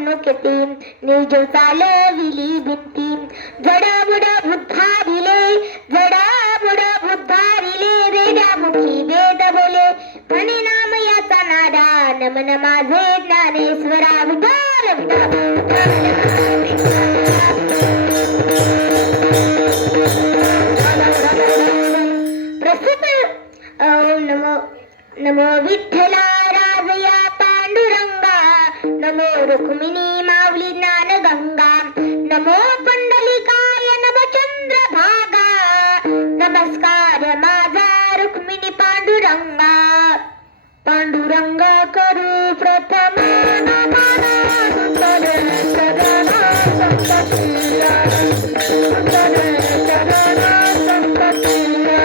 निज चालविली भित्ती जडबुड बुद्धारिले जडबुड बुद्धारिले वेदामुखी वेद बोले म्हणे नाम याचा नादा नमन माझे ज्ञानेश्वरा विठाल प्रसिद्ध नमो नमो विठ्ठला राजया पांडुरंगा नमो रुक्मिणी माऊली ज्ञान गंगा नमो पुंडलिकाय नमो चंद्रभागा नमस्कार माझा रुक्मिणी पांडुरंगा पांडुरंग करू प्रथम नमन चरण चरण संततीया चरण चरण संततीया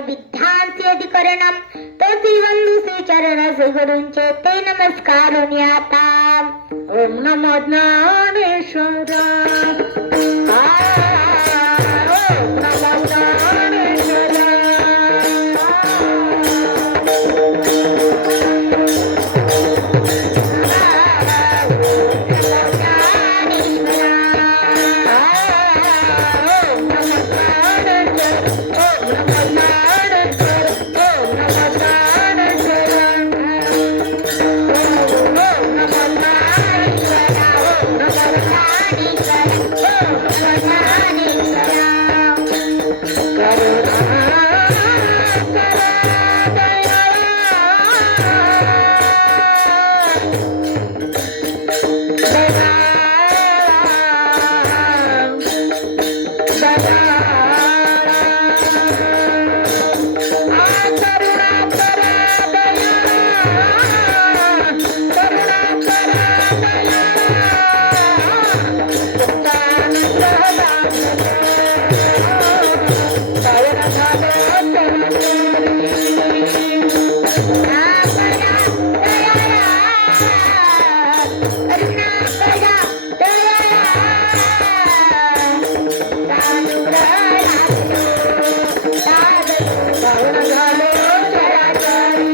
विद्यांचे अधिकरणम तोची वंदुसे चरण गुरूंचे ते नमस्कार आता ओम नमो ज्ञानेश्वरा ओम नमो ज्ञानेश्वरा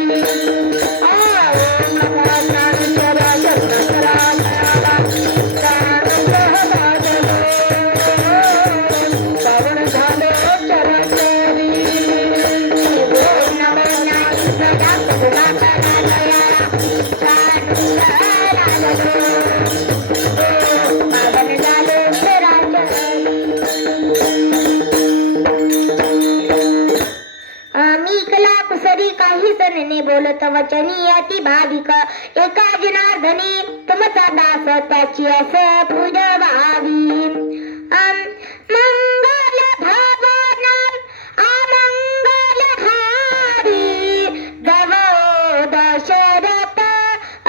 ओम नमो ज्ञानेश्वरा शरणकरा दयाला ज्ञानंद बादलो श्रवण झाले चरचरी ओम नमो ज्ञानेश्वरा शरणकरा दयाला ज्ञानंद बादलो पावन झाले चराचरी मी कला कुसरी काही सणने बोलत वचनी अति भाविक एका जनार्दनी तुमचा दास त्याची अस पूजा व्हावी मंगल भवन अमंगल हारी गवो दशरथ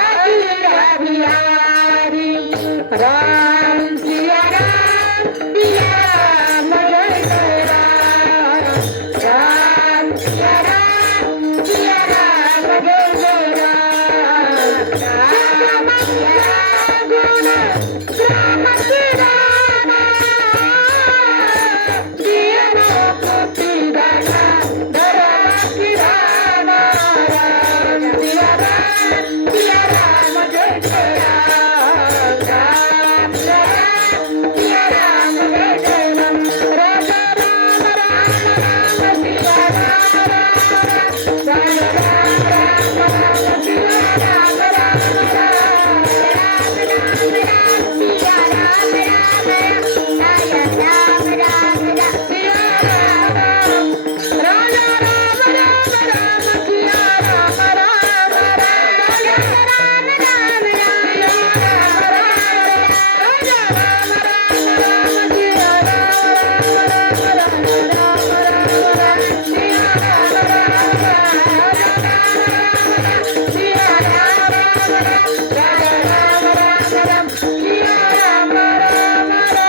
अखिल बिहारी राम सिया राम सिया राम जय राम राम सिया राम सिया राम जय जय राम राम सिया गुण राम राम सिया राम पिराना धर्म किराना राम सिया राम जय जय राम राम सिया राम जय जय राम राजा राम राम राम सिया राम राम राम राम राम सिया राम राम राम राम राम सिया राम राम राम राम राम सिया राम राजा राम राम राम सिया राम राम राम राम राम राजा राम राम राम सिया राम राम सिया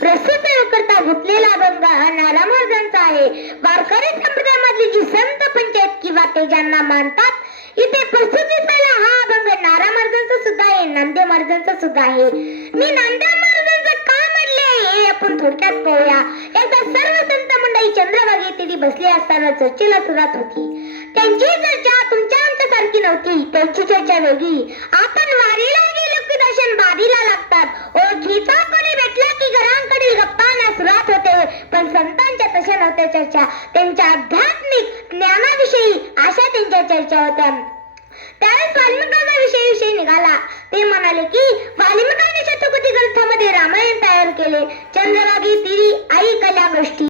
प्रसिद्ध करता घेतलेला अभंग हा नारायणचा आहे. वारकरी संप्रदायामधली जी संत पंचायत किंवा ते ज्यांना मानतात इथे प्रसिद्धीला हा अभंग नारायणचा सुद्धा आहे, नामदेव महाराजांचा सुद्धा आहे. मी नामदेव महाराजांचं का म्हणले हे आपण थोडक्यात पाहूया. एकदा सर्व संत मंडळी चंद्रभागे तिथे बसली असताना चर्चेला सुरुवात होती. त्यांची चर्चा तुमच्या आमच्यासारखी नव्हती, त्यांची चर्चा वेगळी. आपण वारीला गेलो की दर्शन बारीला लागतात. ओळखीचा कोणी भेटला की घरांकडील गप्पांना सुरुवात होते. पण संतांच्या तशा नव्हत्या चर्चा. त्यांच्या आध्यात्मिक ज्ञानाविषयी अशा त्यांच्या चर्चा होत्या. त्यावेळेस वाल्मिकांना विषय निघाला. ते म्हणाले की वाल्मिकांनी शतकोटी ग्रंथामध्ये रामायण तयार केले. चंद्रभागी तिरी ऐकल्या गोष्टी